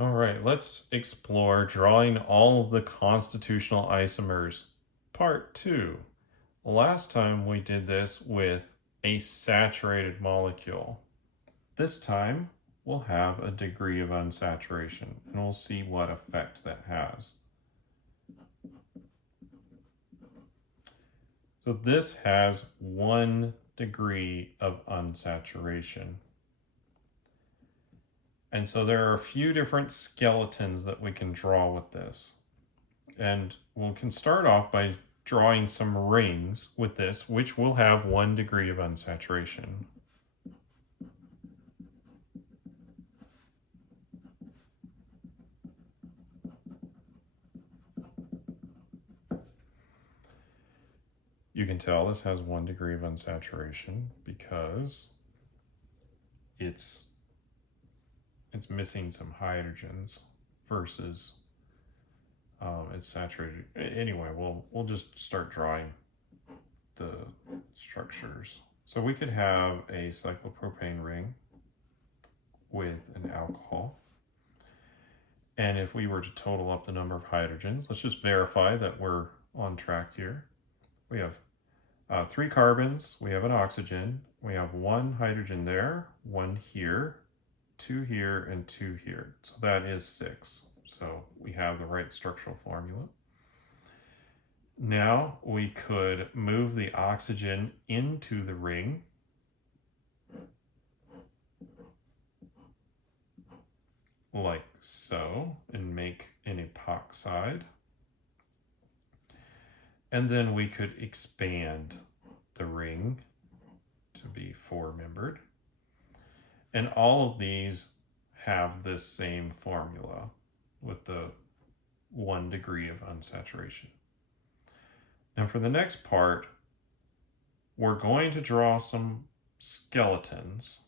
All right, let's explore drawing all of the constitutional isomers, part 2. Last time we did this with a saturated molecule. This time we'll have a degree of unsaturation, and we'll see what effect that has. So this has 1 degree of unsaturation. And so there are a few different skeletons that we can draw with this. And we can start off by drawing some rings with this, which will have 1 degree of unsaturation. You can tell this has 1 degree of unsaturation because it's missing some hydrogens versus it's saturated. Anyway, we'll just start drawing the structures. So we could have a cyclopropane ring with an alcohol. And if we were to total up the number of hydrogens, let's just verify that we're on track here. We have 3 carbons, we have an oxygen, we have 1 hydrogen there, 1 here, 2 here, and 2 here. So that is 6. So we have the right structural formula. Now we could move the oxygen into the ring. Like so, and make an epoxide. And then we could expand the ring to be 4-membered. And all of these have this same formula with the 1 degree of unsaturation. Now for the next part, we're going to draw some skeletons,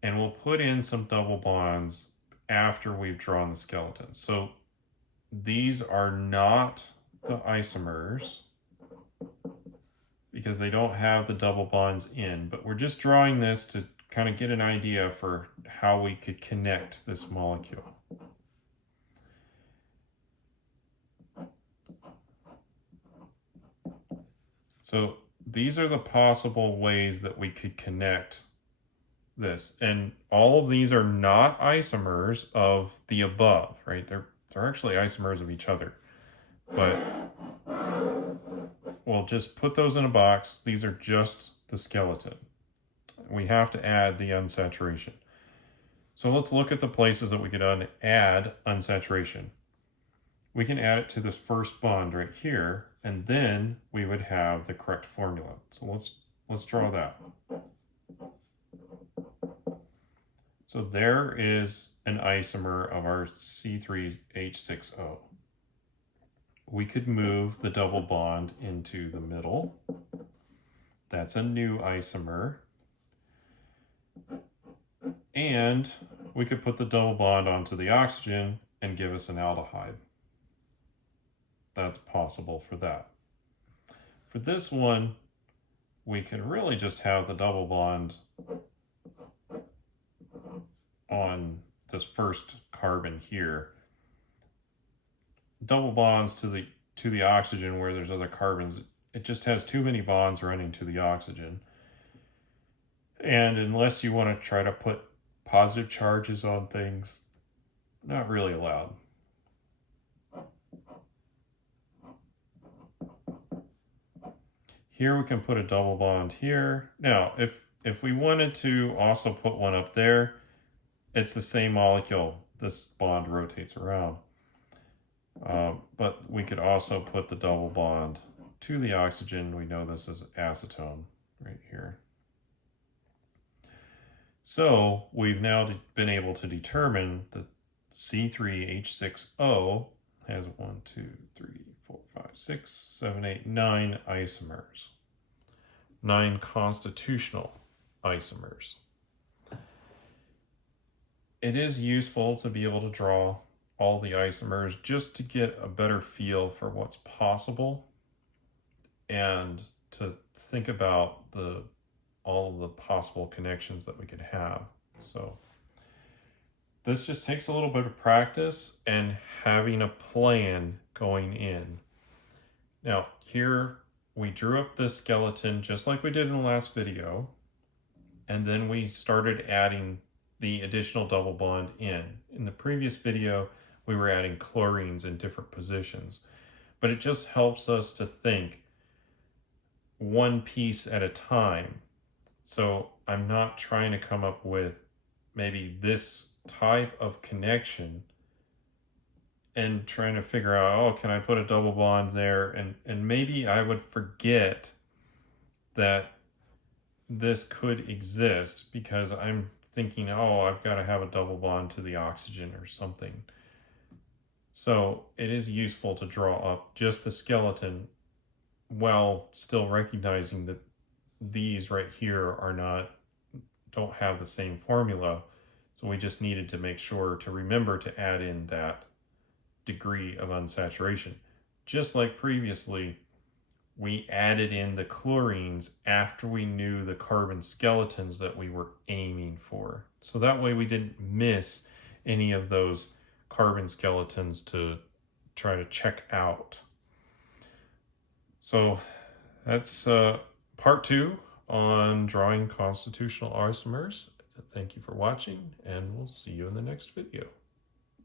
and we'll put in some double bonds after we've drawn the skeletons. So these are not the isomers because they don't have the double bonds in, but we're just drawing this to kind of get an idea for how we could connect this molecule. So these are the possible ways that we could connect this, and all of these are not isomers of the above, right? They're actually isomers of each other, but we'll just put those in a box. These are just the skeleton. We have to add the unsaturation. So let's look at the places that we could add unsaturation. We can add it to this first bond right here, and then we would have the correct formula. So let's draw that. So there is an isomer of our C3H6O. We could move the double bond into the middle. That's a new isomer. And we could put the double bond onto the oxygen and give us an aldehyde. That's possible for that. For this one, we can really just have the double bond on this first carbon here. Double bonds to the oxygen where there's other carbons, it just has too many bonds running to the oxygen. And unless you want to try to put positive charges on things, not really allowed. Here we can put a double bond here. Now, if we wanted to also put one up there, it's the same molecule. This bond rotates around. But we could also put the double bond to the oxygen. We know this is acetone right here. So we've now been able to determine that C3H6O has 1, 2, 3, 4, 5, 6, 7, 8, 9 isomers. 9 constitutional isomers. It is useful to be able to draw all the isomers just to get a better feel for what's possible and to think about all of the possible connections that we could have. So This just takes a little bit of practice and having a plan going in. Now, here we drew up this skeleton just like we did in the last video, and then we started adding the additional double bond in. In the previous video, we were adding chlorines in different positions, but it just helps us to think one piece at a time. So I'm not trying to come up with maybe this type of connection and trying to figure out, oh, can I put a double bond there? And maybe I would forget that this could exist because I'm thinking, oh, I've got to have a double bond to the oxygen or something. So it is useful to draw up just the skeleton while still recognizing that these right here don't have the same formula. So we just needed to make sure to remember to add in that degree of unsaturation. Just like previously, we added in the chlorines after we knew the carbon skeletons that we were aiming for. So that way we didn't miss any of those carbon skeletons to try to check out. So that's part 2 on drawing constitutional isomers. Thank you for watching, and we'll see you in the next video.